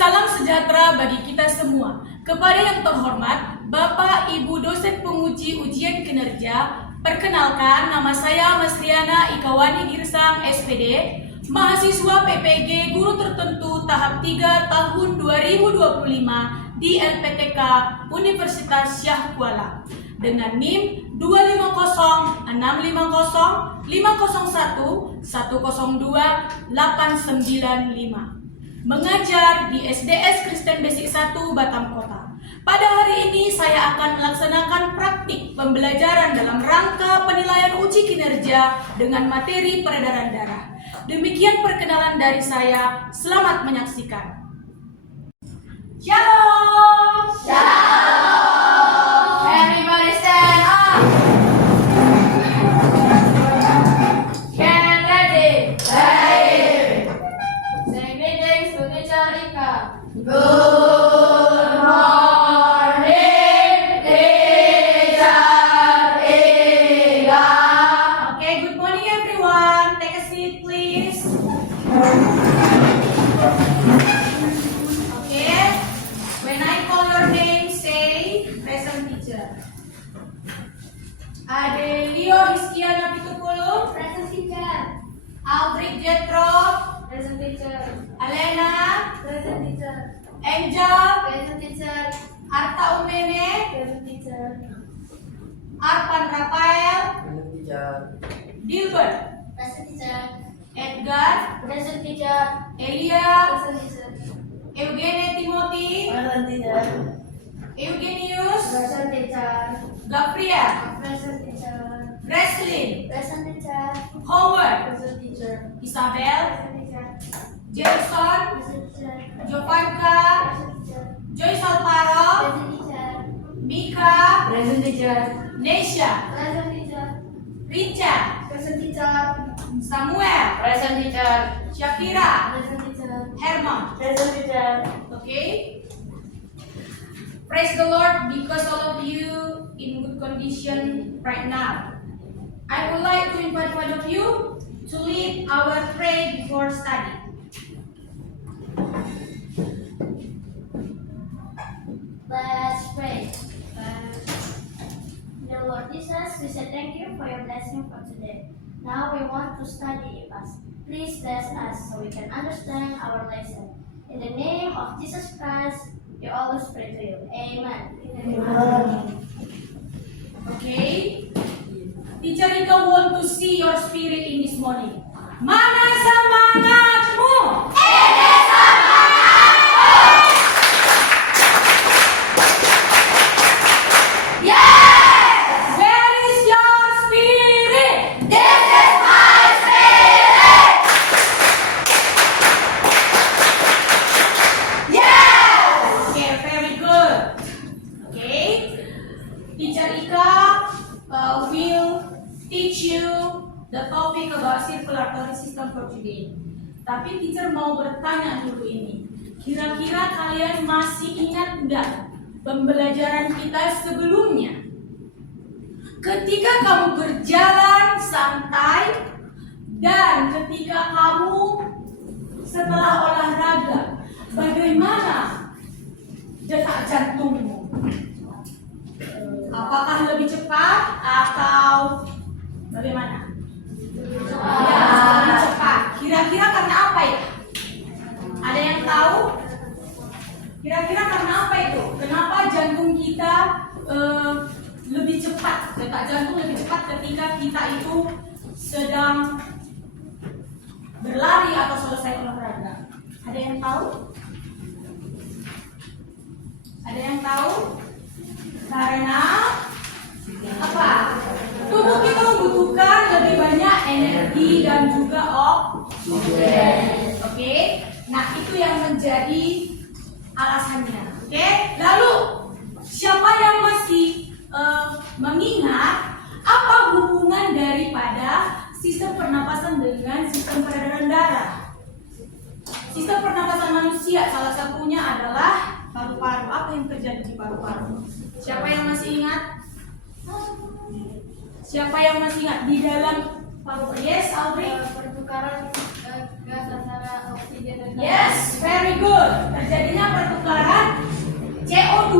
Salam sejahtera bagi kita semua. Kepada yang terhormat, Bapak Ibu dosen penguji ujian kinerja, perkenalkan nama saya Mas Riana Ikawani Girsang SPD, mahasiswa PPG Guru Tertentu tahap 3 tahun 2025 di LPTK Universitas Syah Kuala dengan NIM 250-501-102-895. Mengajar di SDS Kristen Basic 1 Batam Kota. Pada hari ini saya akan melaksanakan praktik pembelajaran dalam rangka penilaian uji kinerja dengan materi peredaran darah. Demikian perkenalan dari saya. Selamat menyaksikan. Shalom. Shalom. Everybody stand up. Get ready. Ready. Say greetings to Teacher Ika. Good morning, Teacher Ika. Okay, good morning everyone. Take a seat please. Okay. When I call your name, say present teacher. Adelio Rizkiana Pitupulu, Present teacher. Aldrich Jetro, Present teacher. Alena, Present teacher. Angel, Present teacher. Arta Umene, Present teacher. Arpan Rafael, Dilbert, Present teacher. Edgar, Present teacher. Elia, Present teacher. Eugene Timothy, Present teacher. Eugenius, Present teacher. Gabriel, Present teacher. Breslin, Present teacher. Howard, Present teacher. Isabel, Present teacher. Jason, Present teacher. Jovanka, Present teacher. Joyce Alparo, Present teacher. Mika, Present teacher. Nesha, Present teacher. Richard, Present teacher. Samuel, Present teacher. Shakira, Present teacher. Herman. Present teacher. Okay? Praise the Lord because all of you in good condition right now. I would like to invite one of you to lead our prayer before study. Let's pray. Dear Lord Jesus, we say thank you for your blessing for today. Now we want to study us. Please bless us so we can understand our lesson. In the name of Jesus Christ, we always pray to you. Amen. Okay? Teacher Rika want to see your spirit in this morning. Mana semangatmu? Where is your spirit? Okay, very good. Okay, Teacher Ika will teach you the topic about circulatory system for today. Tapi teacher mau bertanya dulu ini. Kira-kira kalian masih ingat nggak pembelajaran kita sebelumnya? Ketika kamu berjalan santai dan ketika kamu setelah olahraga, bagaimana detak jantungmu? Apakah lebih cepat atau bagaimana? Ya, lebih cepat. Kira-kira karena apa ya? Ada yang tahu? Kira-kira karena apa itu? Kenapa jantung kita lebih cepat? Detak jantung lebih cepat ketika kita itu sedang berlari atau selesai olahraga. Ada yang tahu? Ada yang tahu? Karena apa? Tubuh kita membutuhkan lebih banyak energi dan juga oksigen. Oke? Nah, itu yang menjadi alasannya. Oke? Lalu siapa yang masih mengingat apa hubungan daripada sistem pernapasan dengan sistem peredaran darah? Sistem pernapasan manusia salah satunya adalah paru-paru. Apa yang terjadi di paru-paru? Siapa yang masih ingat? Siapa yang masih ingat di dalam paru-paru? Yes, Audrey. Pertukaran gas antara oksigen dan Yes, very good. Terjadinya pertukaran CO2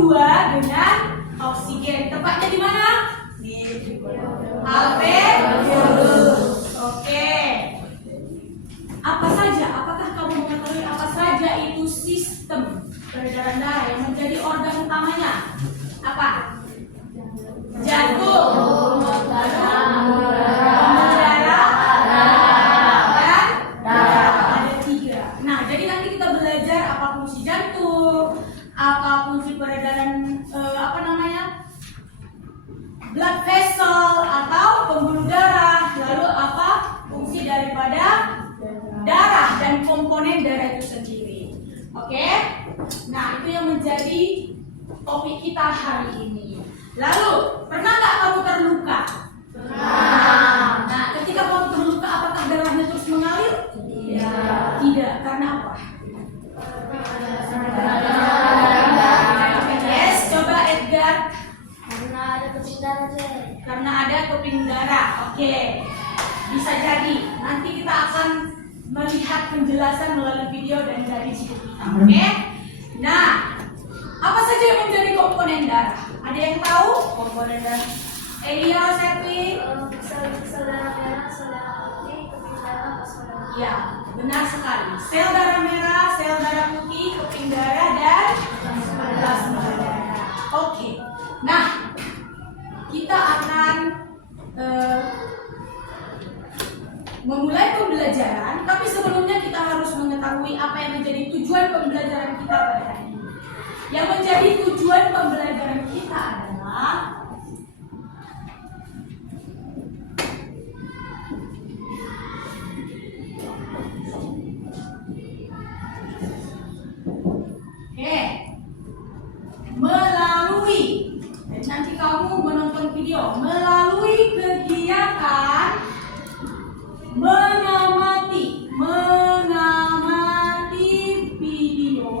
dengan oksigen. Tepatnya di mana? Di alveolus. Oke. Apa saja? Apakah kamu mengetahui apa saja itu sistem peredaran darah yang menjadi organ utamanya? Apa? Jantung, pembuluh darah, dan ada 3. Nah, jadi nanti kita belajar apa fungsi jantung, apa fungsi peredaran blood vessel atau pembuluh darah, lalu apa fungsi daripada darah dan komponen darah itu sendiri. Oke? Nah, itu yang menjadi topik kita hari ini. Lalu, pernah nggak kamu terluka? Pernah. Nah, ketika kamu terluka, apakah darahnya terus mengalir? Tidak. Karena apa? Yes, coba Edgar. Karena ada keping darah, Karena ada keping darah. Oke. Bisa jadi. Nanti kita akan melihat penjelasan melalui video dan dari buku kita. Oke? Nah, apa saja yang menjadi komponen darah? Ada yang tahu komponen darah? Elia Rosetti? sel darah merah, sel darah putih, keping darah, plasma darah. Ya, benar sekali. Sel darah merah, sel darah putih, keping darah, dan plasma darah. Oke. Nah, kita akan memulai pembelajaran, tapi sebelumnya kita harus mengetahui apa yang menjadi tujuan pembelajaran kita pada hari ini. Yang menjadi tujuan pembelajaran kita adalah melalui, dan nanti kamu menonton video, melalui kegiatan mengamati video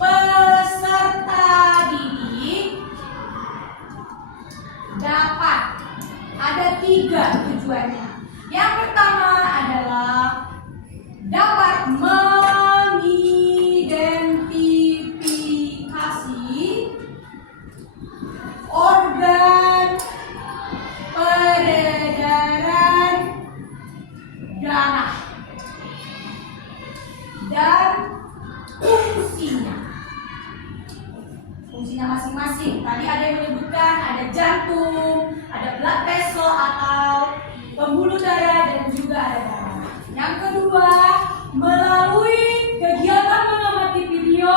peserta didik dapat, ada 3 tujuannya. Yang pertama adalah dapat mengidentifikasi organ peredaran darah dan fungsinya masing-masing. Tadi ada yang menyebutkan ada jantung, ada blood vessel atau pembuluh darah, dan juga ada darah. Yang kedua, melalui kegiatan mengamati video,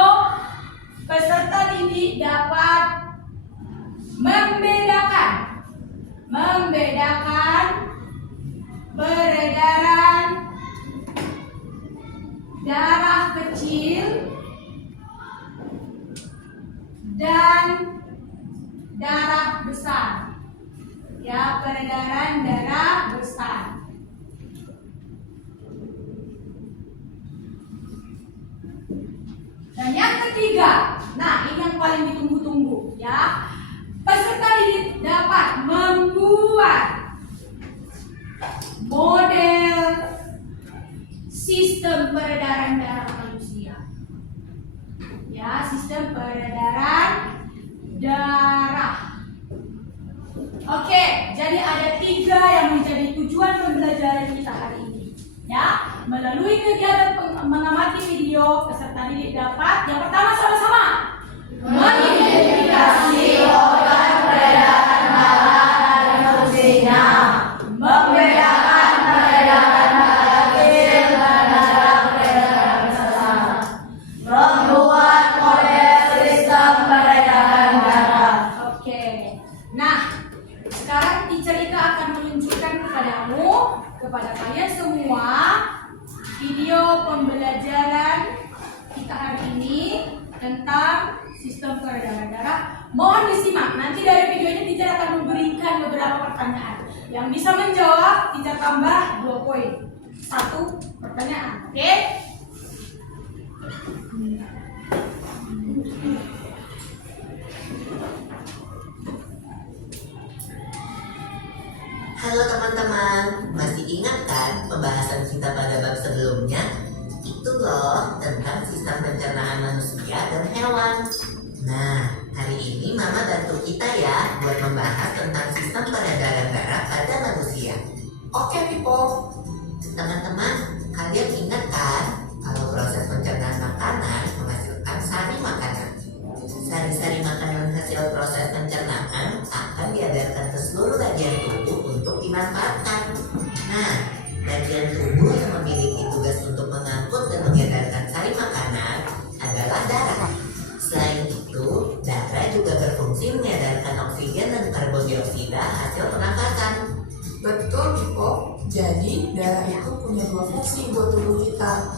peserta didik dapat membedakan peredaran darah kecil dan darah besar. Ya, peredaran darah besar. Dan yang ketiga, nah ini yang paling ditunggu-tunggu ya. Peserta didik dapat membuat model sistem peredaran darah manusia. Ya, sistem peredaran darah. Oke, jadi ada 3 yang menjadi tujuan pembelajaran kita hari ini. Ya, melalui kegiatan mengamati video, peserta didik dapat yang pertama sama-sama mengidentifikasi organ peredaran darah dan fungsinya, membedakan peredaran darah kecil dan darah peredaran besar, membuat model sistem peredaran darah. Oke, nah sekarang teacher Ika akan menunjukkan kepada kalian semua video pembelajaran kita hari ini tentang sistem peredaran darah. Mohon disimak, nanti dari video ini teacher akan memberikan beberapa pertanyaan. Yang bisa menjawab, teacher tambah 2 poin. 1 pertanyaan, oke? Halo teman-teman, masih ingat kan pembahasan kita pada bab sebelumnya? Itu kita ya buat membahas tentang sistem peredaran darah pada manusia. Oke, Pipo. Teman-teman, kalian ingat kan kalau proses pencernaan makanan menghasilkan sari makanan. Sari-sari makanan hasil proses pencernaan akan diedarkan ke seluruh bagian tubuh untuk dimanfaatkan. Nah, bagian tubuh yang memiliki tugas untuk mengangkut dan mengedarkan sari makanan adalah darah. Selain itu, darah juga berfungsi mengedarkan oksigen dan karbon dioksida hasil pernafasan. Betul, Pipo. Jadi, darah itu punya dua fungsi buat tubuh kita.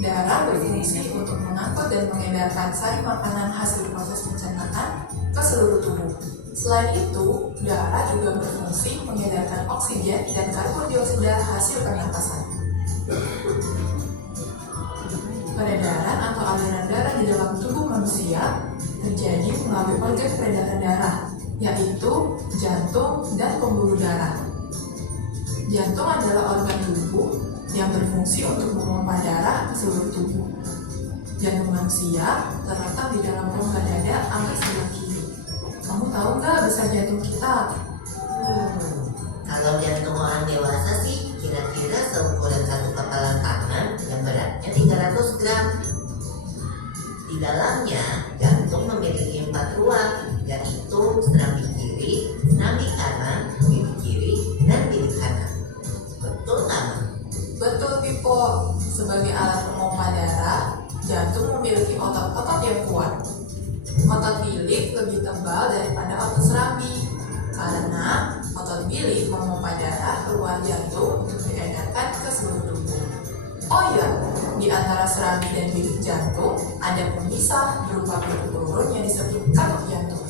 Darah berfungsi untuk mengangkut dan mengedarkan sari makanan hasil proses pencernaan ke seluruh tubuh. Selain itu, darah juga berfungsi mengedarkan oksigen dan karbon dioksida hasil pernapasan. Peredaran atau aliran darah di dalam tubuh manusia terjadi melalui organ peredaran darah, yaitu jantung dan pembuluh darah. Jantung adalah organ tubuh yang berfungsi untuk memompa darah ke seluruh tubuh. Jantung manusia terletak di dalam rongga dada agak sebelah kiri. Kamu tahu nggak besar jantung kita? Kalau jantung orang dewasa sih kira-kira seukuran satu kepalan tangan yang beratnya 300 gram. Di dalamnya, jantung memiliki 4 ruang, yaitu serambi kiri, serambi kanan, bilik kiri, dan bilik kanan. Betul nggak, Ma? Betul, Pipo. Sebagai alat pemompa darah, jantung memiliki otot-otot yang kuat. Otot bilik lebih tebal daripada otot serambi, karena otot bilik memompa darah keluar jantung untuk diedarkan ke seluruh tubuh. Oh iya, di antara serambi dan bilik jantung ada pemisah berupa pintu turun yang disebut katup jantung.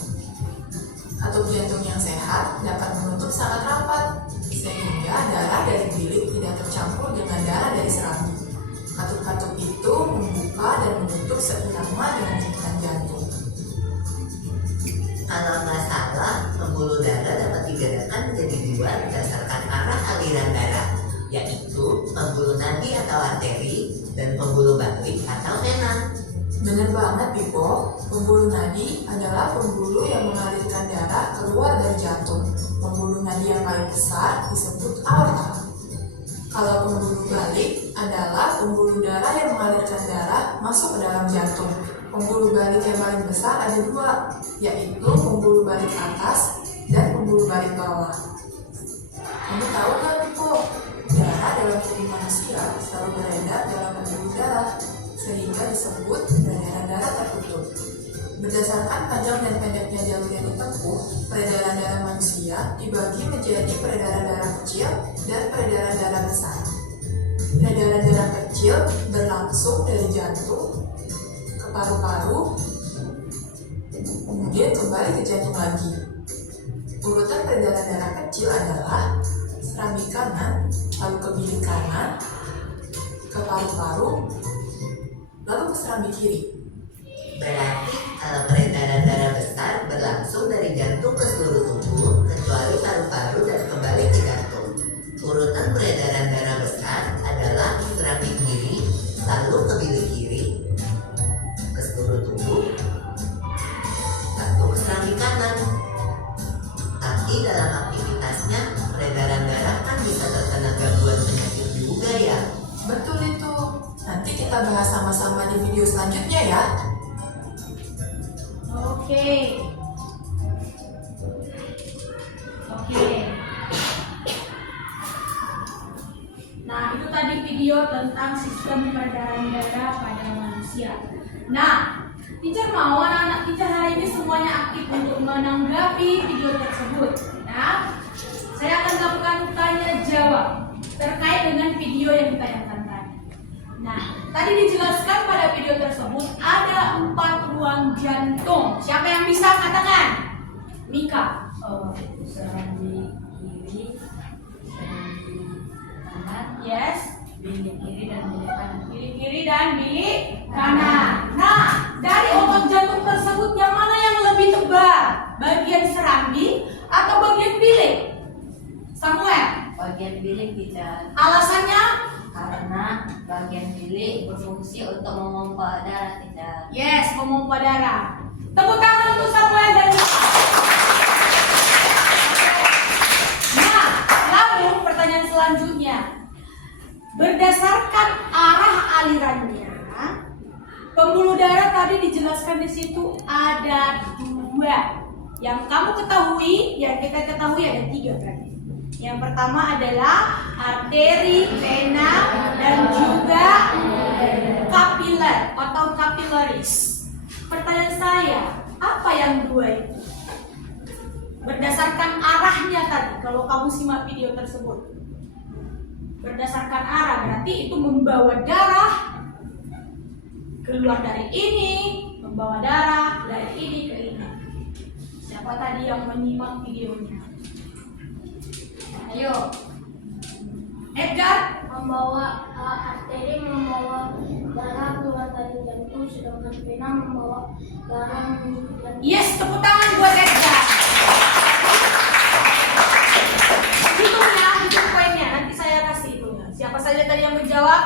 Katup jantung yang sehat dapat menutup sangat rapat, sehingga darah dari bilik tidak tercampur dengan darah dari serambi. Katup-katup itu membuka dan menutup seirama dengan hitungan jantung. Kalau nggak salah, pembuluh darah dapat dibedakan menjadi 2 berdasarkan arah aliran darah, yaitu pembuluh nadi atau arteri dan pembuluh balik atau vena. Benar banget, Pipo. Pembuluh nadi adalah pembuluh yang mengalirkan darah keluar dari jantung. Pembuluh nadi yang paling besar disebut aorta. Kalau pembuluh balik adalah pembuluh darah yang mengalirkan darah masuk ke dalam jantung. Pembuluh balik yang paling besar ada 2, yaitu pembuluh balik atas dan pembuluh balik bawah. Kamu tahu nggak, Pipo? Darah dalam tubuh manusia selalu beredar dalam pembuluh darah, sehingga disebut peredaran darah tertutup. Berdasarkan panjang dan pendeknya jalur yang ditempuh, peredaran darah manusia dibagi menjadi peredaran darah kecil dan peredaran darah besar. Peredaran darah kecil berlangsung dari jantung ke paru-paru, kemudian kembali ke jantung lagi. Urutan peredaran darah kecil adalah serambi kanan, lalu ke bilik kanan, ke paru-paru, lalu ke serambi kiri. Berarti kalau peredaran darah besar berlangsung dari jantung ke seluruh tubuh, kecuali paru-paru dan kembali ke jantung. Urutan peredaran darah besar adalah serambi kiri, lalu ke bilik kiri, ke seluruh tubuh, lalu ke serambi kanan. Tapi dalam aktivitasnya, peredaran darah kan bisa terkena gangguan penyakit juga ya. Betul itu. Nanti kita bahas sama-sama di video selanjutnya ya. Oke. Nah, itu tadi video tentang sistem peredaran darah pada manusia. Nah, teacher mau anak-anak teacher hari ini semuanya aktif untuk menanggapi video tersebut. Nah, saya akan lakukan tanya jawab terkait dengan video yang ditayangkan tadi. Nah, tadi dijelaskan pada video tersebut ada 4 ruang jantung. Siapa yang bisa katakan? Mika. Serambi kiri, serambi kanan, Yes. bilik kiri dan bilik kanan. Bilik kiri dan bilik kanan. Nah, dari otot jantung tersebut yang mana yang lebih tebal? Bagian serambi atau bagian bilik? Samuel, Bagian bilik tidak, alasannya? karena bagian bilik berfungsi untuk memompa darah tidak. Yes, memompa darah. Tepuk tangan untuk Samuel dan Mika. Berdasarkan arah alirannya, pembuluh darah tadi dijelaskan di situ ada 2. Yang kamu ketahui, yang kita ketahui ada 3 berarti. Yang pertama adalah arteri, vena, dan juga kapiler atau capillaries. Pertanyaan saya, apa yang 2 itu? Berdasarkan arahnya tadi, kalau kamu simak video tersebut, berdasarkan arah berarti itu membawa darah keluar dari ini, membawa darah dari ini ke ini. Siapa tadi yang menyimak videonya? Ayo, Edgar. Membawa arteri membawa darah keluar dari jantung, sedangkan vena membawa darah menuju ke jantung. Yes, tepuk tangan buat Edgar. Itu poinnya, nanti saya kasih itunya. Siapa saja tadi yang menjawab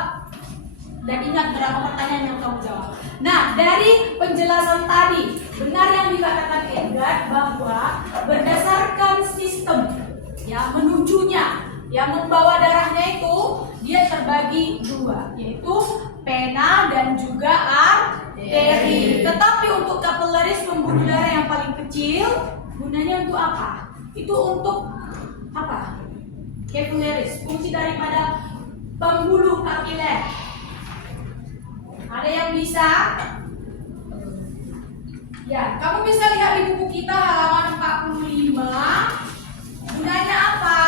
dan ingat berapa pertanyaan yang kamu jawab. Nah, dari penjelasan tadi, benar yang dikatakan Edgar bahwa berdasarkan sistem yang menujunya, yang membawa darahnya itu dia terbagi 2, yaitu vena dan juga arteri. Tetapi untuk capillaries, pembuluh darah yang paling kecil, gunanya untuk apa? Itu untuk apa? Capillaries, fungsi daripada pembuluh kapiler. Ada yang bisa? Ya, kamu bisa lihat di buku kita halaman 45. Gunanya apa?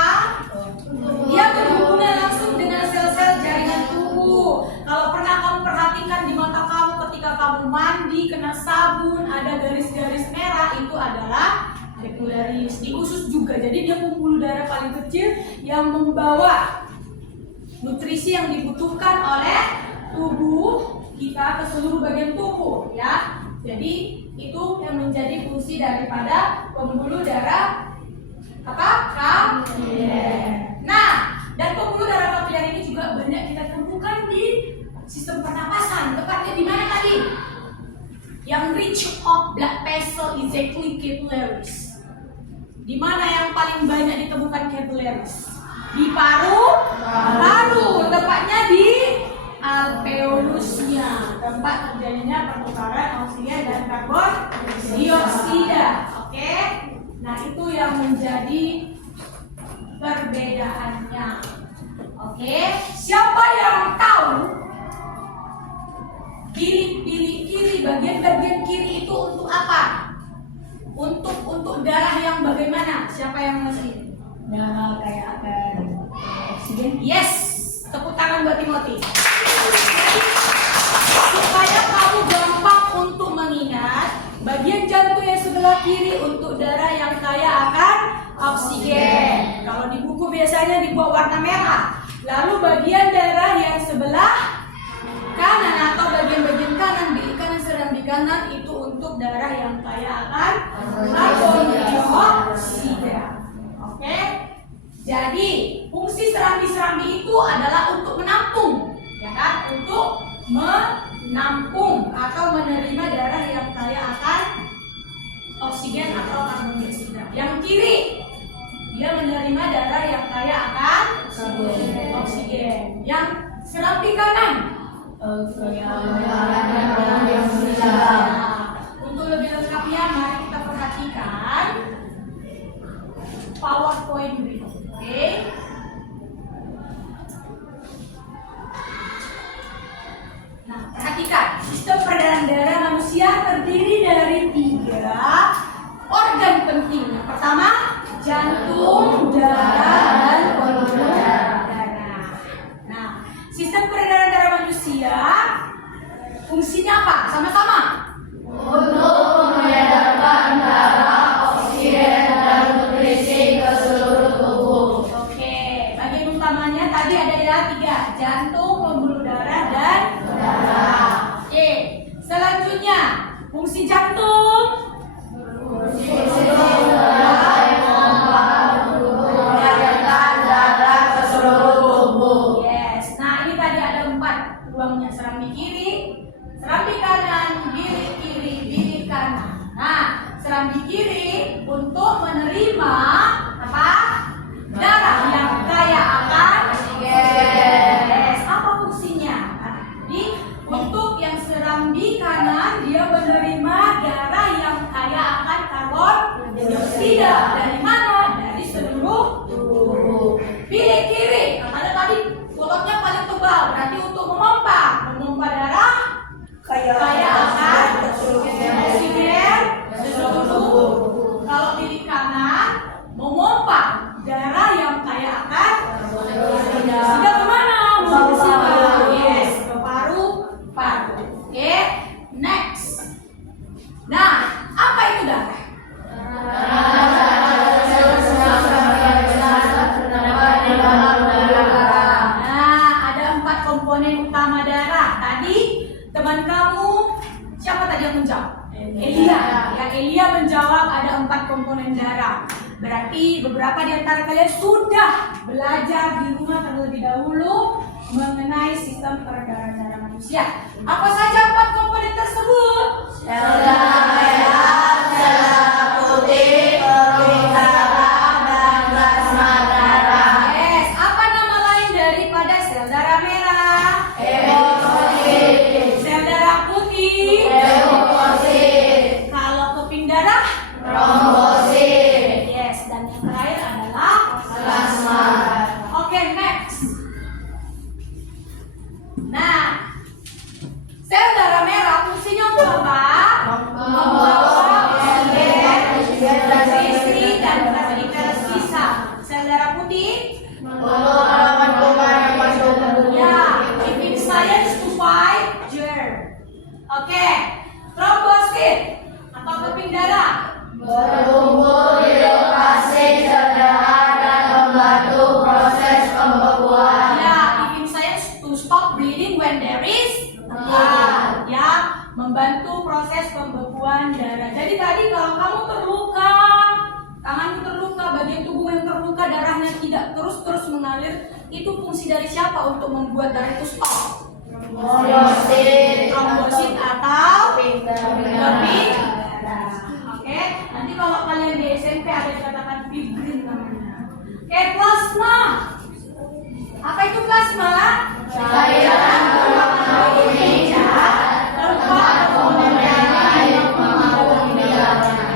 Dia berhubungan langsung dengan sel-sel jaringan tubuh. Kalau pernah kamu perhatikan di mata kamu ketika kamu mandi kena sabun, ada garis-garis merah, itu adalah capillaries. Di usus juga. Jadi dia pembuluh darah paling kecil yang membawa nutrisi yang dibutuhkan oleh tubuh kita ke seluruh bagian tubuh, ya. Jadi itu yang menjadi fungsi daripada pembuluh darah apa? Kapiler. Nah, dan pembuluh darah kapiler ini juga banyak kita temukan di sistem pernapasan. Tepatnya di mana tadi? Yang rich of blood vessel exactly capillaries. Di mana yang paling banyak ditemukan capillaries? Di paru, tepatnya di alveolusnya, tempat terjadinya pertukaran oksigen dan karbon dioksida. Oke? Nah, itu yang menjadi perbedaannya. Oke? Siapa yang tahu kiri bagian kiri itu untuk apa? Untuk darah yang bagaimana? Siapa yang masih? Darah kayak akan oksigen. Yes, tepuk tangan buat Timothy. Supaya kamu gampang untuk mengingat, bagian jantung yang sebelah kiri untuk darah yang kaya akan oksigen. Kalau di buku biasanya dibuat warna merah. Lalu bagian darah yang sebelah kanan atau bagian-bagian kanan, bilik kanan serambi kanan itu untuk darah yang kaya akan karbon dioksida. Oke? Jadi fungsi serambi-serambi itu adalah untuk menampung, ya kan? Untuk menampung atau menerima darah yang kaya akan oksigen atau karbon dioksida. Yang kiri dia menerima darah yang kaya akan oksigen. Yang serambi kanan untuk lebih lengkapnya mari kita perhatikan PowerPoint berikut. Oke. Nah, perhatikan sistem peredaran darah manusia terdiri dari 3 organ penting. Yang pertama, jantung, darah, dan pembuluh darah. Nah, sistem peredaran darah manusia fungsinya apa? Sama-sama. Untuk mengedarkan darah, oksigen, dan nutrisi ke seluruh tubuh. Oke, bagian utamanya tadi ada 3, jantung, pembuluh darah, dan darah. Oke, selanjutnya fungsi jantung. Yes, nah ini tadi ada 4 ruangnya, serambi kiri, serambi kanan, bilik kiri, bilik kanan. Nah, serambi kiri untuk menerima apa? Darah yang kaya akan oksigen. teman kamu. Siapa tadi yang menjawab? Elia. Ya, Elia menjawab ada 4 komponen darah. Berarti beberapa di antara kalian sudah belajar di rumah terlebih dahulu mengenai sistem peredaran darah manusia. Apa saja 4 komponen tersebut? Sel darah merah, sel darah putih, peluru darah, dan plasma darah. Yes, apa nama lain daripada sel darah merah? Hematosit, Sel darah putih. leukosit, Kalau keping darah? trombosit, Yes, dan yang terakhir adalah plasma. Oke, next. Nah, sel darah merah fungsinya untuk apa? Nutrisi dan partikel sisa. Sel darah putih? Untuk elemen kuman yang masuk ke tubuh. Ya, giving science to fight germ. Oke, trombosit atau keping darah? Berkumpul di lokasi sel darah dan membantu proses pembekuan. Ya, giving science to stop bleeding when there is blood. Ya, membantu proses pembekuan darah. Jadi tadi kalau kamu terluka, tanganmu terluka, bagian tubuh yang terluka, darahnya tidak terus mengalir, itu fungsi dari siapa untuk membuat darah itu stop? Trombosit atau keping darah. Oke, nanti kalau kalian di SMP ada yang katakan fibrin namanya. Oke, plasma. Apa itu plasma? Cairan berwarna kuning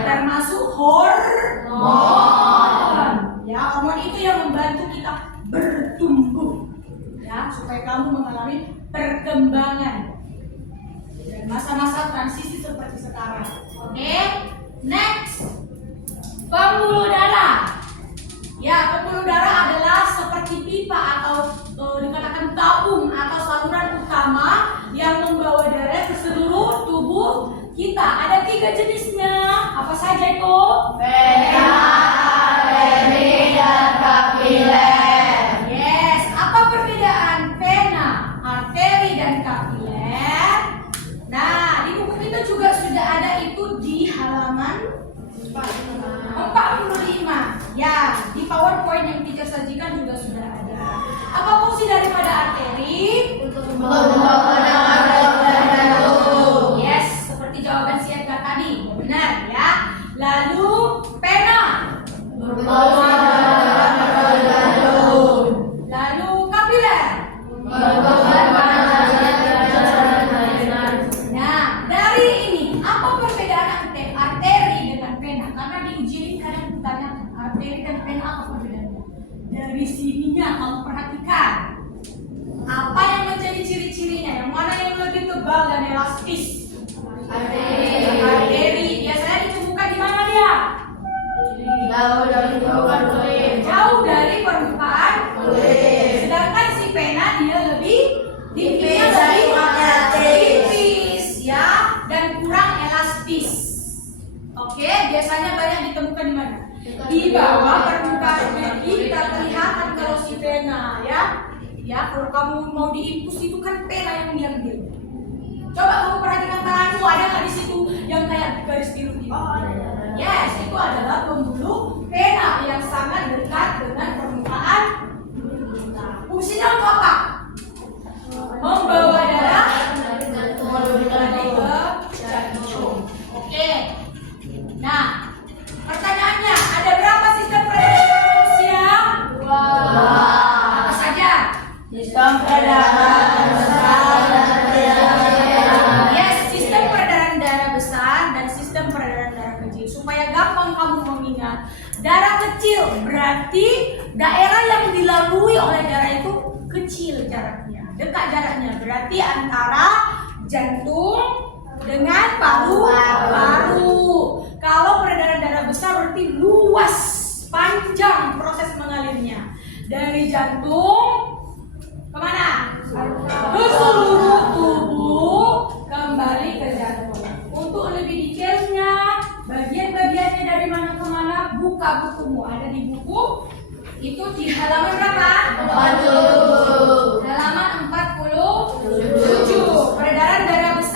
Termasuk hormon. Ya, hormon itu yang membantu kita bertumbuh. Ya, supaya kamu mengalami perkembangan. Dan masa-masa transisi seperti sekarang. Oke, next. Pembuluh darah. Ya, pembuluh darah adalah seperti pipa atau dikatakan tabung atau saluran utama yang membawa darah ke seluruh tubuh kita. Ada 3 jenisnya. Apa saja itu? vena, arteri, dan kapiler. Yes. Apa perbedaan vena, arteri, dan kapiler? Nah, di buku kita juga sudah ada itu di halaman 45. Ya, di PowerPoint yang teacher sajikan juga sudah ada. Apa fungsi daripada arteri? Untuk membawa darah ke jantung. Yes, seperti jawaban si Edgar tadi. Benar ya. Lalu pena. Membawa darah ke jantung. Lalu kapiler. Nah, dari ini apa perbedaan arteri dengan pena? Karena di ujian ini kadang ditanyakan arteri dan pena apa perbedaannya? Dari sininya kamu perhatikan. Apa yang menjadi ciri-cirinya? Yang mana yang lebih tebal dan elastis? Arteri. Biasanya ditemukan di mana dia? Jauh dari permukaan kulit. Jauh dari permukaan Kulit. Sedangkan si pena dia lebih Tipis dari magnetis. tipis ya dan kurang elastis. Oke, biasanya banyak ditemukan di mana? Di bawah permukaan kulit kita kelihatan kalau si pena ya. Ya, kalau kamu mau diinfus itu kan pena yang diambil. Coba kamu perhatikan tanganmu, ada nggak di situ yang kayak garis biru gitu? Yes, itu adalah pembuluh pena yang sangat dekat dengan permukaan kulit kita. Fungsinya untuk apa? Membawa darah ke jantung. Oke. Nah, pertanyaannya, ada berapa sistem peredaran manusia? Apa saja? Sistem peredaran besar dan peredaran. Yes, sistem peredaran darah besar dan sistem peredaran darah kecil. Supaya gampang kamu mengingat, darah kecil berarti daerah yang dilalui oleh darah itu kecil jaraknya, dekat jaraknya. Berarti antara jantung dengan paru-paru. Kalau peredaran darah besar berarti luas, panjang proses mengalirnya. Dari jantung kemana? Ke seluruh tubuh, kembali ke jantung. Untuk lebih detailnya, bagian-bagiannya dari mana ke mana, buka bukumu. Ada di buku, itu di halaman berapa? 40. Halaman 47. Peredaran darah besar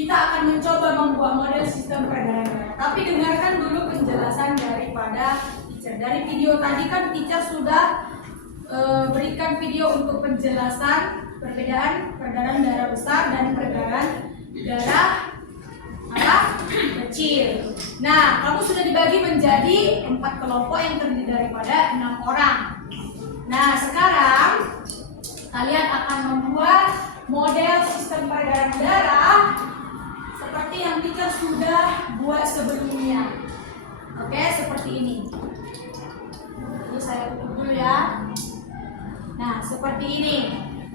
kita akan mencoba membuat model sistem peredaran darah. Tapi dengarkan dulu penjelasan daripada teacher. Dari video tadi kan teacher sudah berikan video untuk penjelasan perbedaan peredaran darah besar dan peredaran darah kecil. Nah, kamu sudah dibagi menjadi 4 kelompok yang terdiri daripada 6 orang. Nah, sekarang kalian akan membuat model sistem peredaran darah seperti yang teacher sudah buat sebelumnya. Oke, seperti ini. Ini saya tutup dulu ya. Nah, seperti ini.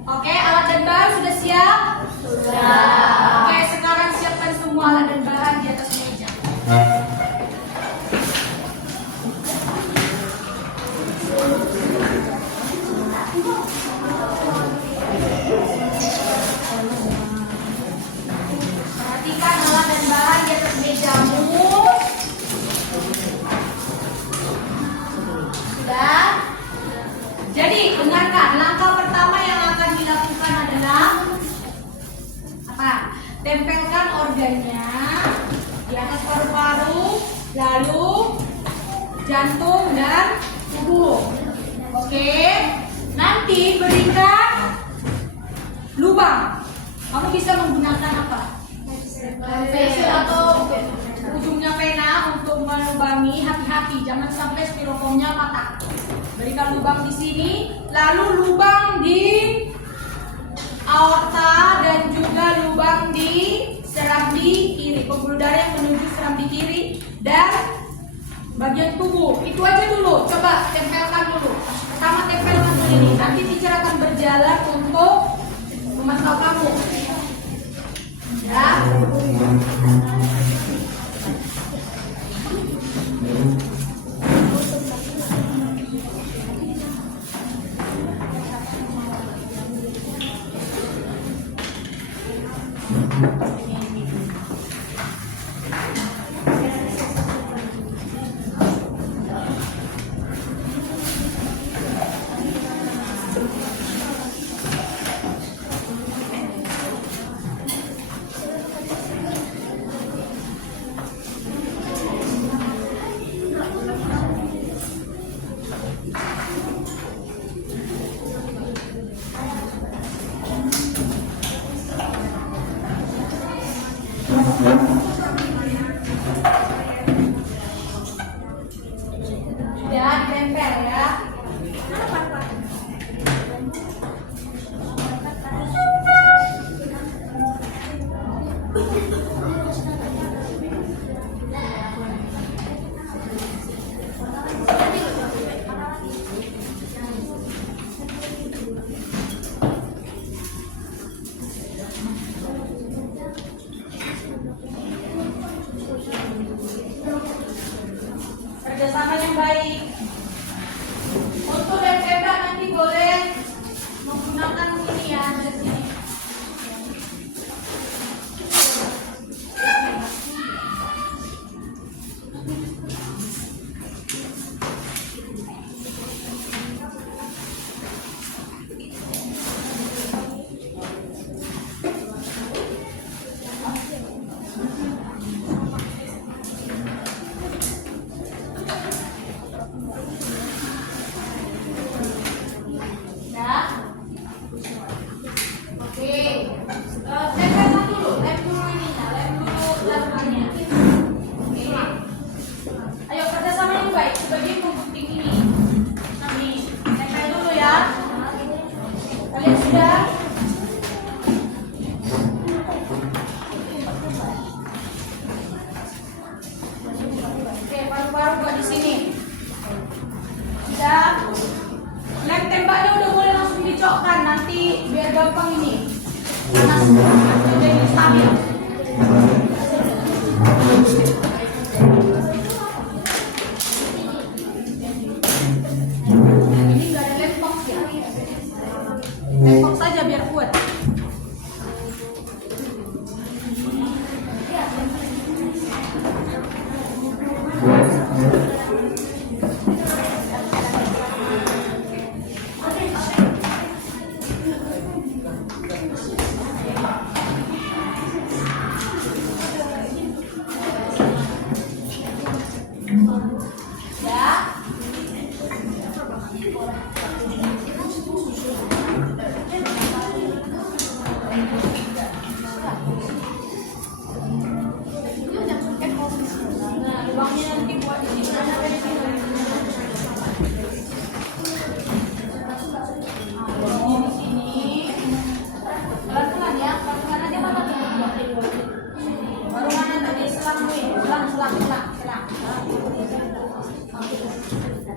Oke, alat dan bahan sudah siap? Sudah. Oke, sekarang siapkan semua alat dan bahan di atas meja. Perhatikan alat dan bahan di atas mejamu. Sudah? Jadi, dengarkan. Langkah pertama yang akan dilakukan adalah apa? Tempelkan organnya di atas paru-paru, lalu jantung dan tubuh. Oke? Nanti berikan lubang. Kamu bisa menggunakan apa? Pensil atau ujungnya pena untuk melubangi. Hati-hati, jangan sampai styrofoamnya patah. Berikan lubang di sini, lalu lubang di aorta dan juga lubang di serambi kiri, pembuluh darah yang menuju serambi kiri dan bagian tubuh. Itu aja dulu. Coba tempelkan dulu. Pertama tempelkan dulu ini. Nanti teacher akan berjalan untuk memantau kamu. Ya. Ya, ditempel ya. Kerjasama yang baik. Untuk DPK nanti boleh menggunakan ini ya, dari sini. Lem tembaknya udah boleh langsung dicokkan, nanti biar gampang ini panas, jadi stabil. Ini nggak ada lempok ya, lempok saja biar kuat. Baru mana tadi selang nih? Selang.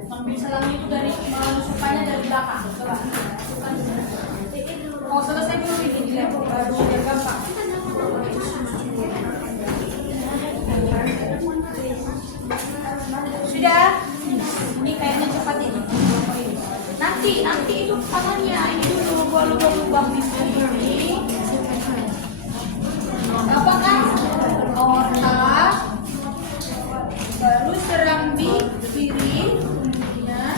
Ambil selangnya itu dari masukkannya dari belakang. Coba. Oh, selesai dulu ini dilihat baru biar gampang. Sudah? Ini kayaknya cepat ini. Nanti itu tangannya ini dulu gua lubang di sini. Apa kan? Otak, baru serambi kiri, kemudian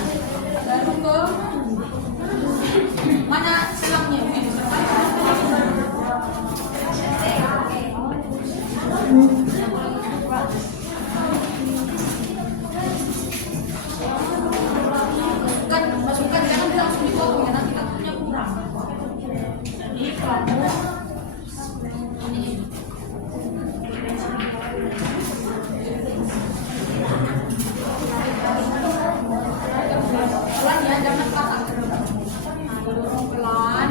baru ke mana selangnya? Masukkan jangan langsung dipotong ya, nanti takutnya kurang. Jadi kamu ini. Pelan ya, jangan patah. Dorong pelan.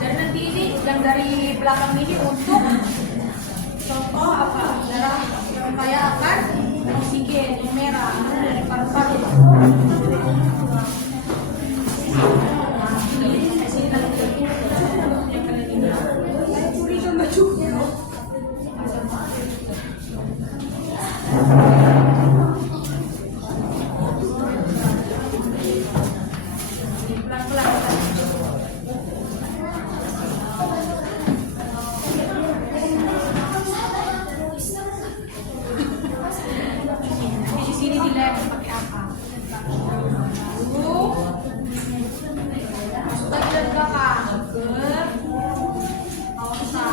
Jadi nanti ini yang dari belakang ini untuk contoh apa? Darah supaya akan oksigen yang merah dari paru-paru. Di sini dilihat pakai apa? Masukkan ke belakang ke otak.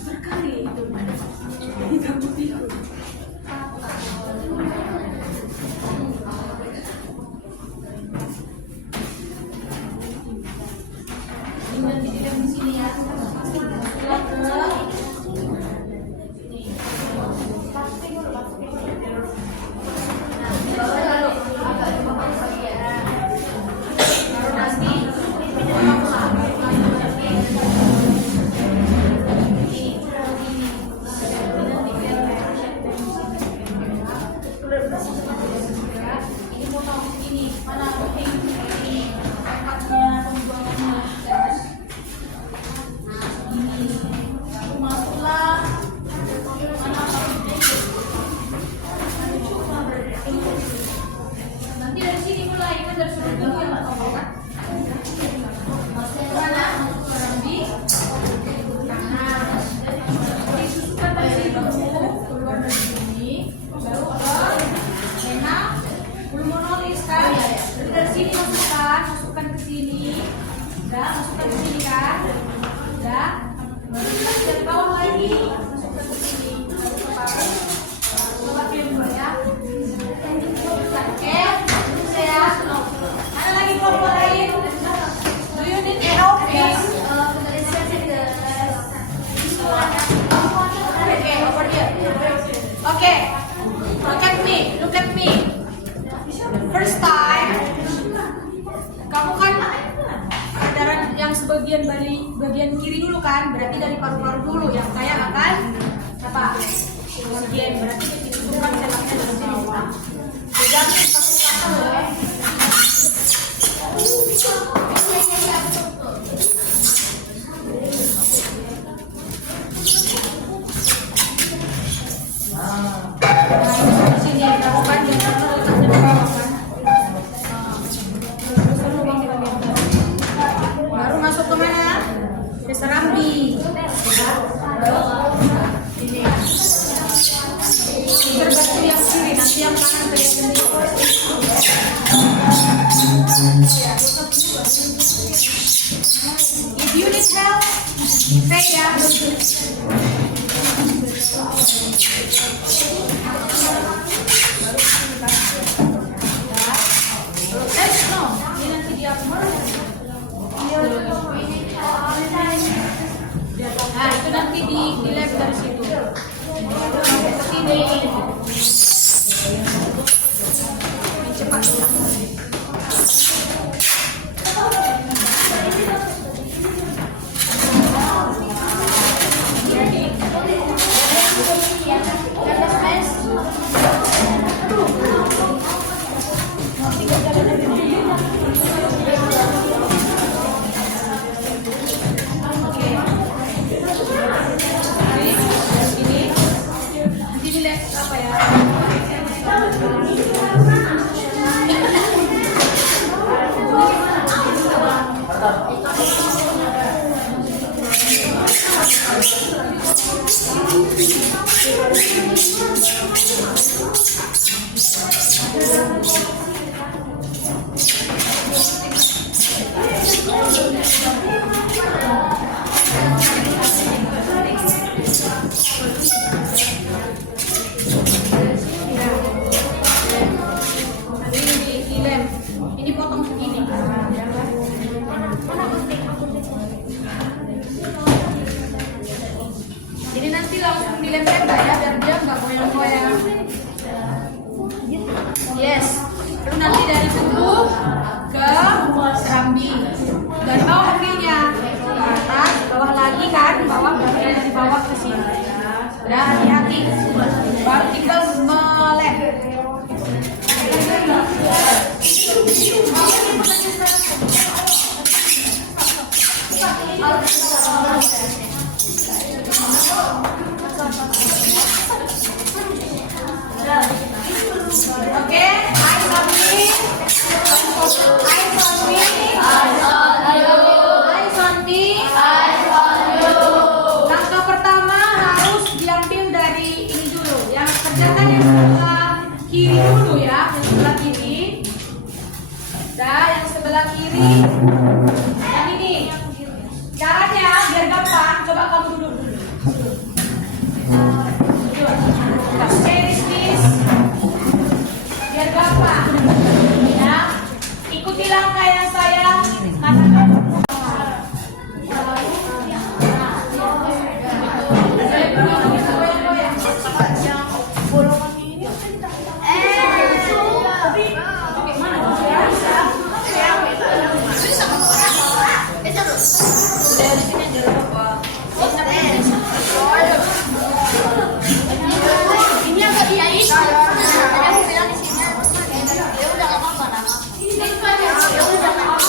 Berkali itu tidak begitu. Nanti dilihat di sini ya. Ini potong ini mana ini tempatnya pembuangannya. Masuklah mana nanti dari sini mulai kan dari sudut ini yang potong kan. Masuk ke mana? Rambi kanan. Disusukan dari sini dulu keluar dari sini baru ke vena pulmonalis kan. Jadi dari sini masukkan ke sini. Udah masukkan ke sini kan. Udah. Baru kita dari bawah lagi masukkan ke sini baru ke paru. Coba film dua ya. Oke, terus ya. Ada lagi kelompok lain? Do you need help, please? Okay, over here. Okay, look at me. First time, kamu kan darah yang sebagian bagian kiri dulu kan, berarti dari paru-paru dulu yang saya akan apa? Oksigen, berarti itu kan selangnya dari sini. Jangan pakai kata ya. Di sini kamu kan di bawah kan. Baru masuk ke mana? Ke serambi. Ini. Tergantung yang kiri, nanti yang kanan tergantung. If you need help, say ya. No, ini nanti dia Ini potong segini. Jadi nanti langsung dilem tenda ya, biar dia nggak goyang-goyang. Yes. Lalu nanti dari tubuh ke serambi. Dari bawah ambilnya ke atas, bawah lagi kan, bawah baru dari bawah ke sini. Udah hati-hati. Baru tinggal melem. Oke, eyes on me. Eyes on me. Eyes on me. Langkah pertama harus diambil dari ini dulu. Yang kerjakan yang sebelah kiri dulu ya, yang sebelah kiri. Nah, yang sebelah kiri. Yang ini. Caranya biar gampang, coba kamu duduk dulu. Cherish this. Biar gampang. Ya. Ikuti langkah yang saya katakan. Ini agak biayain. Tadi aku bilang di sini. Ya udah nggak apa-apa nama. Ya udah nggak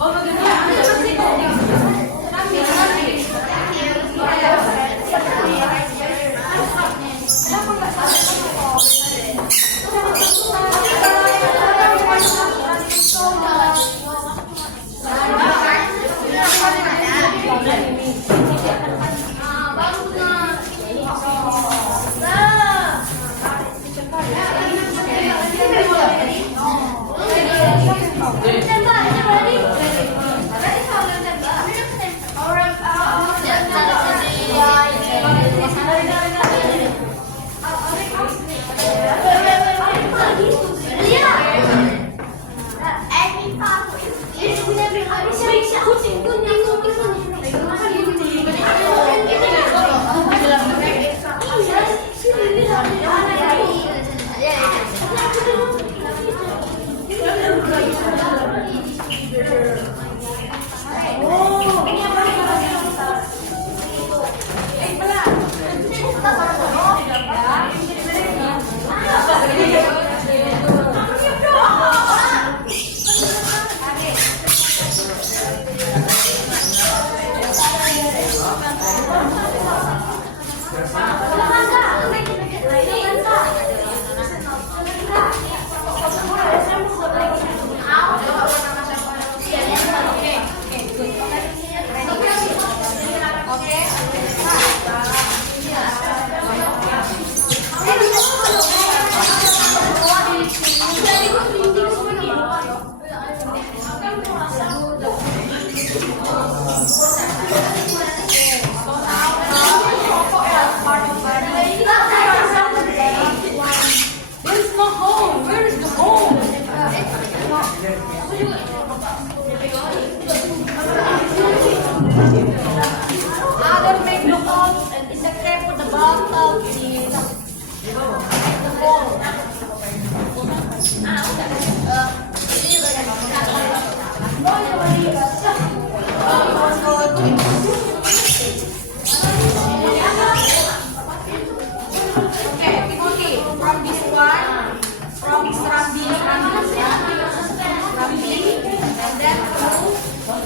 Oh, begitu. Don't make the holes and it's okay for the bottom is the hole. Okay, Timothy, from this one, from Serambi, and then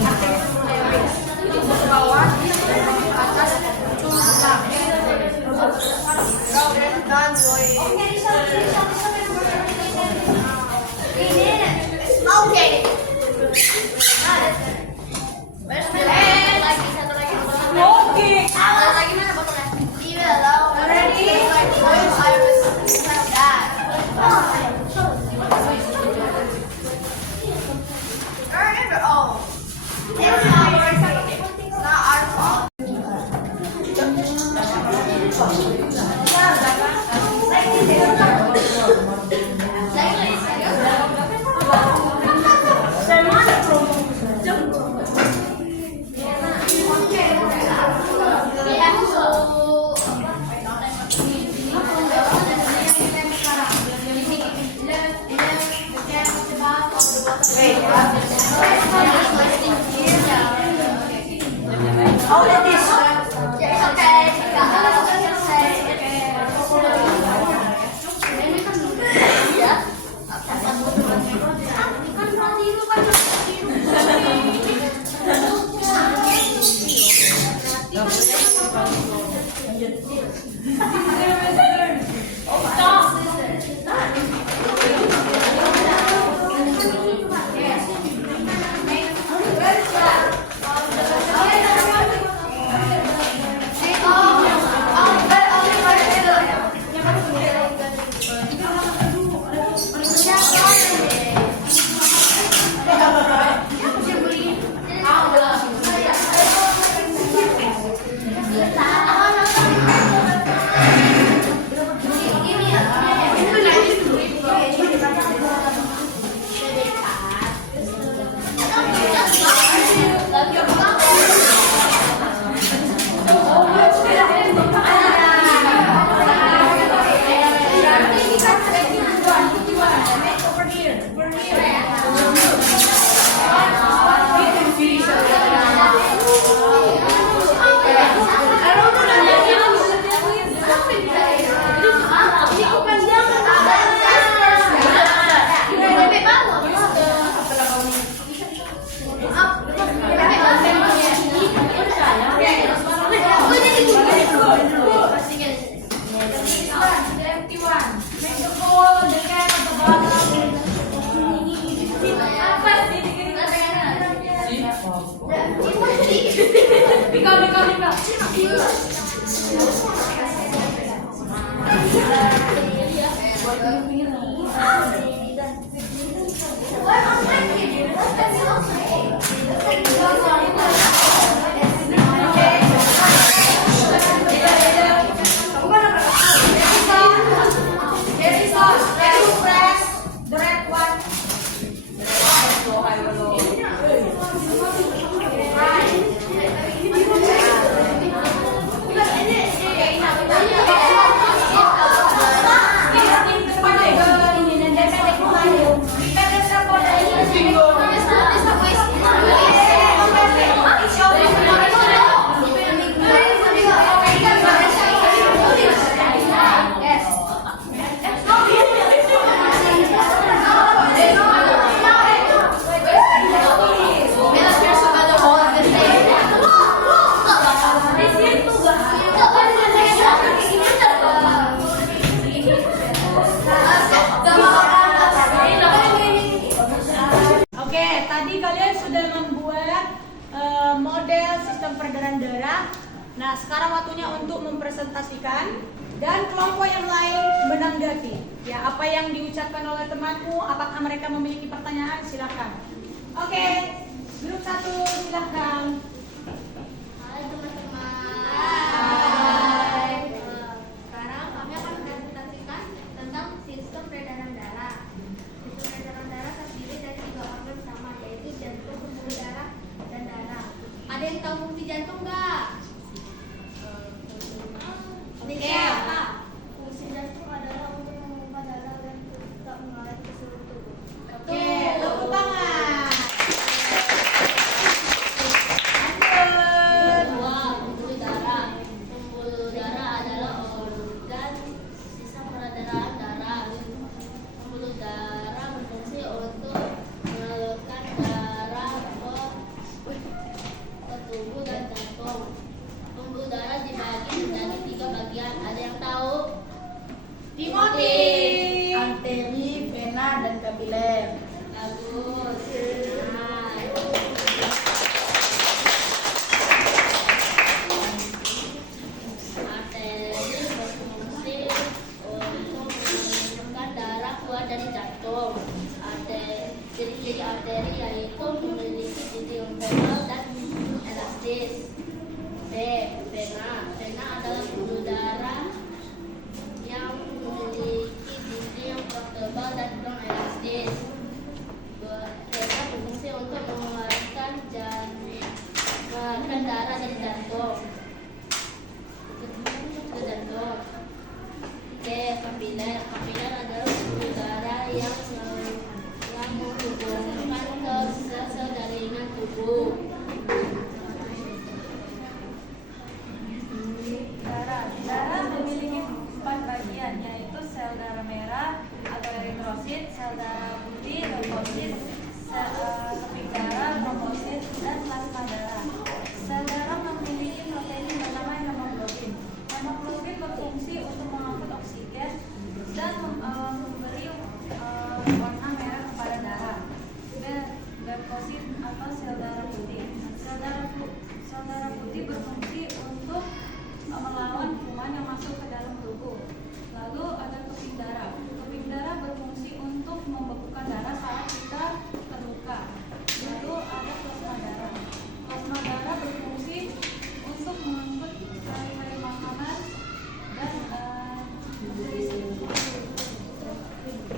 after Oke, tadi kalian sudah membuat model sistem peredaran darah. Nah, sekarang waktunya untuk mempresentasikan dan kelompok yang lain menanggapi. Ya, apa yang diucapkan oleh temanmu, apakah mereka memiliki pertanyaan? Silakan. Oke, grup 1 silakan. Hai teman-teman. Hai. Sekarang kami akan mempresentasikan tentang sistem peredaran darah. Sistem peredaran darah terdiri dari 3 organ utama, yaitu jantung, pembuluh darah, dan darah. Ada yang tahu fungsi jantung nggak? Oke. Apa? Fungsi jantung adalah untuk memompa darah dan tetap mengalir ke seluruh tubuh. Oke, tepuk tangan. Lanjut. Pembuluh darah. Pembuluh darah adalah organ sistem peredaran darah. Pembuluh darah berfungsi untuk mengalirkan darah ke tubuh dan jantung. Pembuluh darah dibagi menjadi 3 bagian. Ada yang tahu? Timothy. Arteri, vena, dan kapiler. Bagus. Nah, arteri berfungsi untuk mengalirkan darah keluar dari jantung. Ciri-ciri arteri yaitu memiliki dinding lempel dan elastis. B. Vena. Vena adalah pembuluh darah yang memiliki dinding yang tebal dan kurang elastis. Vena berfungsi untuk mengeluarkan darah dari jantung ke jantung. C. Kapiler. Kapiler adalah pembuluh darah yang menghubungkan ke sel-sel jaringan tubuh. Darah memiliki 4 bagian, yaitu sel darah merah atau eritrosit, sel darah putih, leukosit, keping darah, trombosit, dan plasma darah. Sel darah memiliki protein bernama hemoglobin. Hemoglobin berfungsi untuk mengangkut oksigen dan memberi warna merah kepada darah. Leukosit atau sel darah putih. Sel darah putih berfungsi untuk melawan kuman yang masuk ke dalam tubuh. Lalu ada keping darah. Keping darah berfungsi untuk membekukan darah saat kita terluka. Lalu ada plasma darah. Plasma darah berfungsi untuk mengangkut sari-sari makanan dan nutrisi.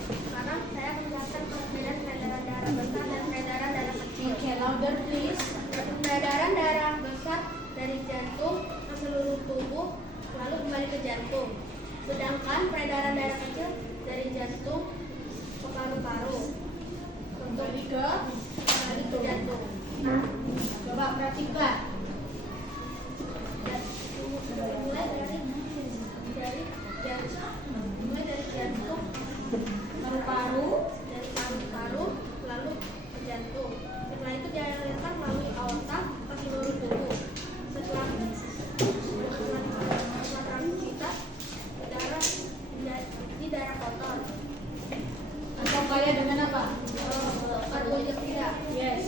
Sekarang saya menjelaskan perbedaan peredaran darah besar dan peredaran darah kecil. Oke, louder please. Peredaran darah besar dari jantung ke seluruh tubuh lalu kembali ke jantung. Sedangkan peredaran darah kecil dari jantung ke paru-paru Kembali ke jantung. coba perhatikan. Mulai dari jantung, Paru-paru. dari paru-paru lalu ke jantung. Setelah itu dialirkan melalui aorta ke seluruh tubuh. Setelah transit darah di darah kotor. Atau kaya dengan apa? Karbohidrat tidak. Yes.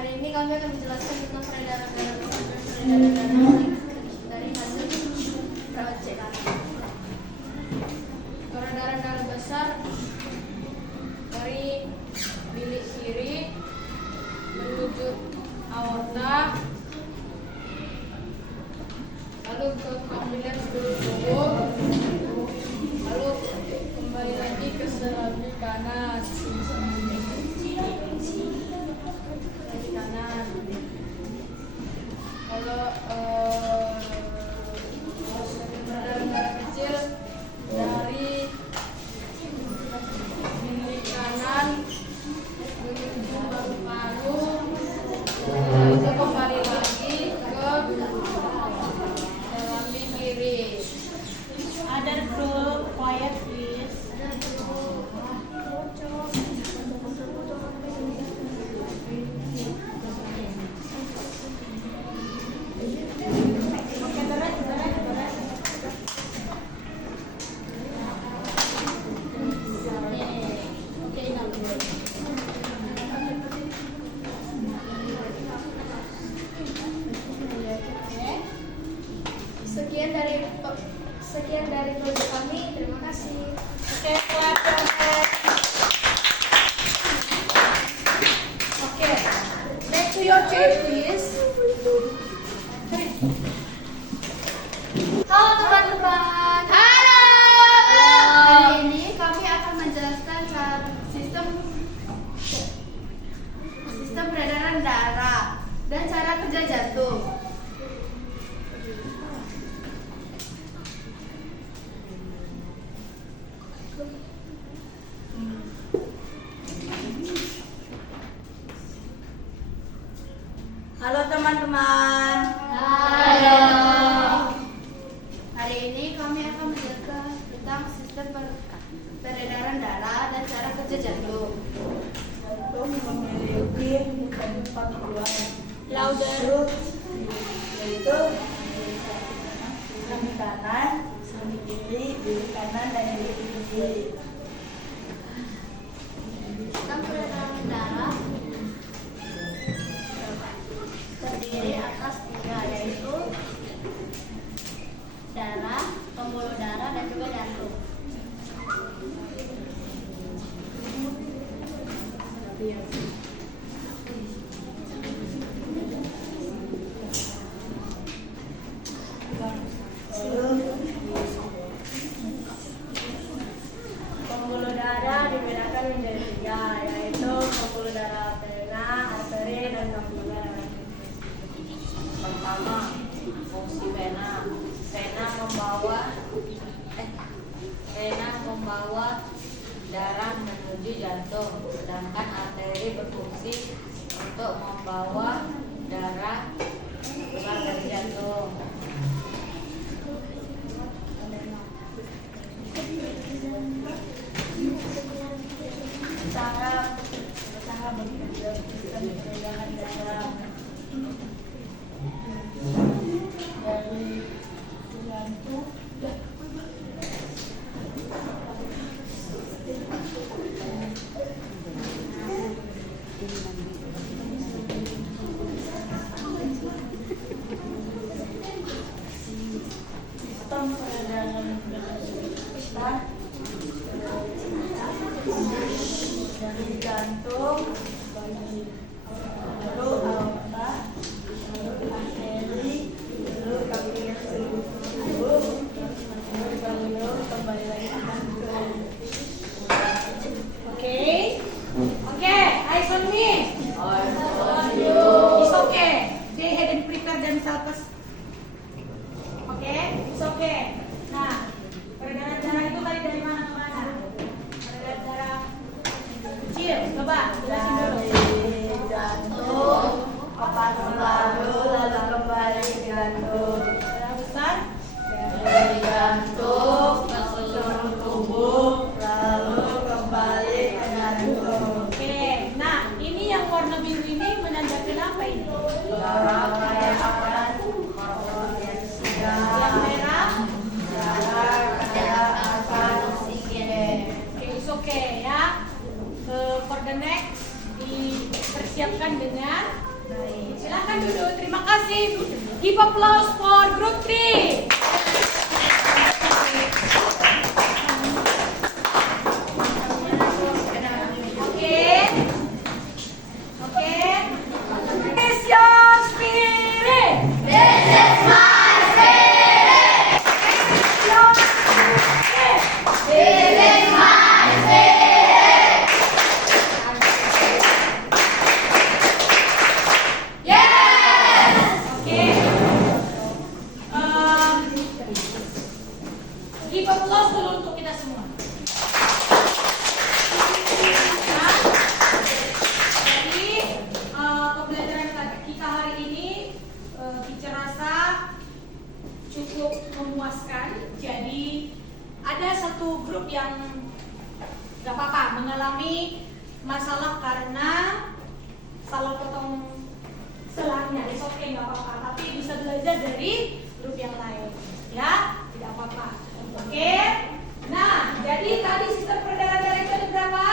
Hari ini kami akan menjelaskan tentang peredaran darah besar dan peredaran darah kecil dari hasil perawat cek. Peredaran darah besar dari bilik kiri menuju aorta, lalu ke kapiler seluruh tubuh, lalu kembali lagi ke selaput kanan. Kalau peredaran darah kecil dari bilik kanan menuju paru-paru, itu kembali lagi ke dalam kiri. Other group, quiet please. Oke, beres. Sekian dari proyek kami. Terima kasih. Oke, clap your hands. Oke, back to your chair please. Halo teman-teman. Hari ini kami akan menjelaskan sistem peredaran darah dan cara kerja jantung. Halo teman-teman. Halo. Hari ini kami akan menjelaskan tentang sistem peredaran darah dan cara kerja jantung. Jantung memiliki empat buah Louder. yaitu sami kanan, sami kiri, bilik kanan dan bilik kiri. Sistem peredaran darah terdiri atas tiga, yaitu darah, pembuluh darah, dan juga jantung. Pembuluh darah dibedakan menjadi tiga, yaitu pembuluh darah vena, arteri, dan kapiler. Pertama, fungsi vena. Vena membawa darah menuju jantung, sedangkan arteri berfungsi untuk membawa darah keluar dari jantung. Cara bekerja sistem peredaran darah dari jantung sistem peredaran besar dari jantung, lalu aorta, lalu arteri, lalu kapiler seluruh tubuh, lalu kembali lagi ke jantung. Oke, eyes on me. It's okay. They head and pricker themselves. Oke, it's okay. Nah, peredaran darah itu tadi dari mana ke mana? Peredaran darah kecil, coba jelasin dulu. Dari jantung ke paru-paru lalu kembali ke jantung. Darah besar, Dari jantung ke seluruh tubuh lalu kembali ke jantung. oke. Nah, ini yang warna biru ini menandakan apa ini? Darah kayak apa? Yang merah, Darah akan oksigen. oke, it's okay ya. For the next dipersiapkan dengan Baik, silakan duduk. Terima kasih. Give applause for group 3. Is your spirit? This is my spirit. Is your spirit? This is my spirit. Yes. Okay. Give applause dulu untuk kita semua. Pembelajaran kita hari ini Teacher rasa cukup memuaskan. Jadi ada satu grup yang gak apa-apa mengalami masalah karena salah potong selangnya. It's okay, gak apa-apa. Tapi bisa belajar dari grup yang lain. Ya, tidak apa-apa. Oke. Nah, jadi tadi sistem peredaran darah itu ada berapa?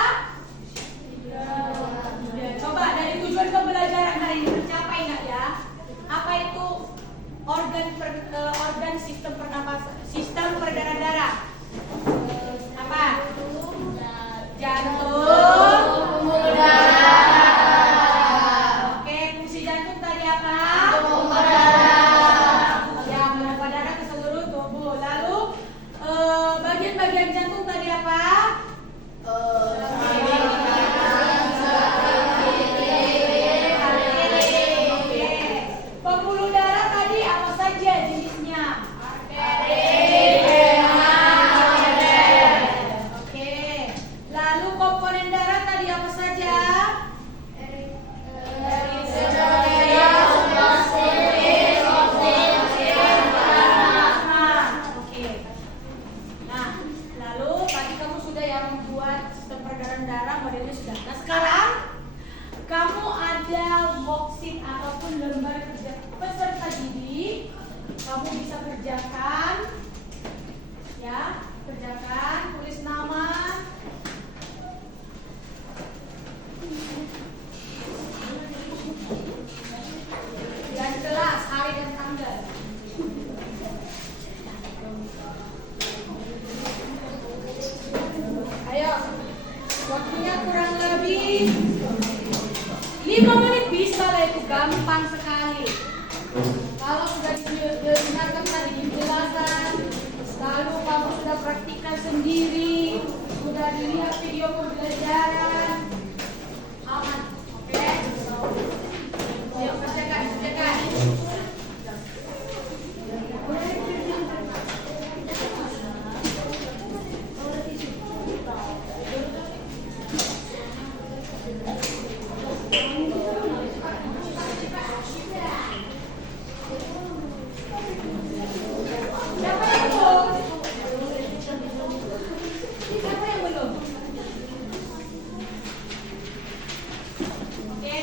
Ya, coba dari tujuan pembelajaran hari ini tercapai nggak ya? Apa itu organ sistem pernapasan, sistem peredaran darah? Apa? Jantung, pembuluh darah. Oke, fungsi jantung tadi apa? Memompa darah. Ya, memompa darah ke seluruh tubuh. Lalu bagian-bagian jantung tadi apa? Pembuluh darah tadi apa saja jenisnya? Oke. Lalu komponen darah tadi apa saja? Oke. Nah, lalu tadi kamu sudah yang membuat sistem peredaran darah modelnya sudah. Nah, sekarang kamu ada worksheet ataupun lembar kerja peserta didik. Kamu bisa kerjakan, ya, kerjakan, tulis nama, dan kelas, hari dan tanggal. Ayo, waktunya kurang lebih 5 menit bisa lah, itu gampang sekali. Kalau sudah didengarkan tadi penjelasan, lalu kamu sudah praktikkan sendiri, sudah dilihat video pembelajaran, aman. Oke? Yuk, kerjakan. Siapa yang belum? Oke.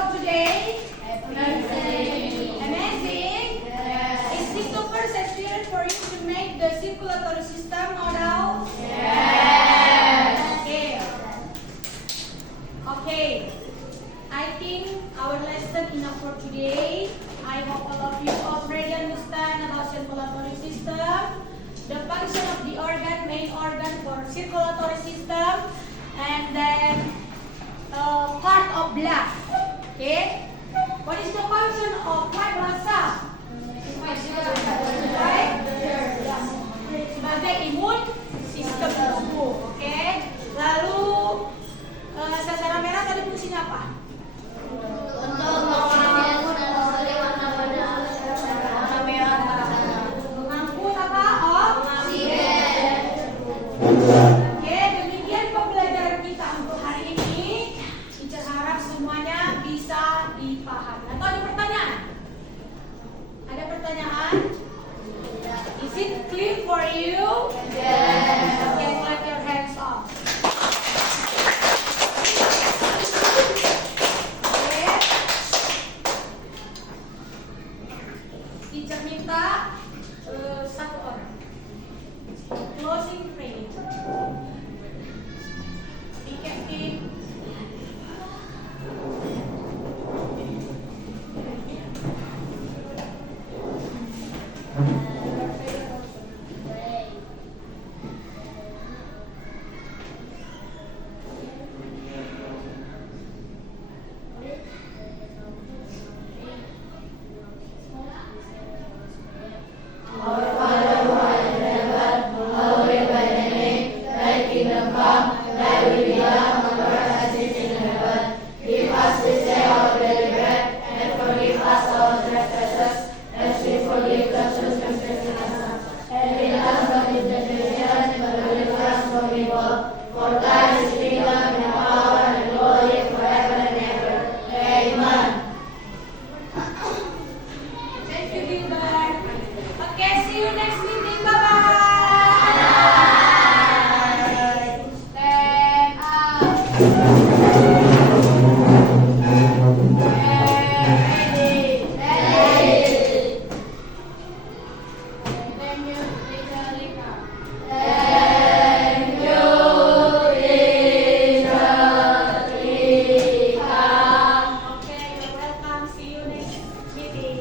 for today? Amazing? Is Christopher satisfied for you to make the circulatory system model? Okay. I think our lesson enough for today. I hope all of you already understand about circulatory system, the function of the organ, main organ for circulatory system, and then part of blood. Okay? What is the function of white blood cell? Right? Sebagai imun sistem tubuh. Oke? Lalu sel darah merah tadi fungsinya apa? Mengangkut apa? Oksigen. Oke, demikian pembelajaran kita untuk hari ini. Teacher harap semuanya bisa dipahami. Atau ada pertanyaan? Ada pertanyaan? Is it clear for you? Yes. Okay, clap your hands off. Okay. Teacher minta satu orang. Closing prayer. Captain. Thank you, Gilbert. Okay, see you next meeting. Bye-bye. Stand up. Ready. Thank you, Teacher Rika. Thank you, Teacher Rika. Okay, you're welcome. See you next meeting.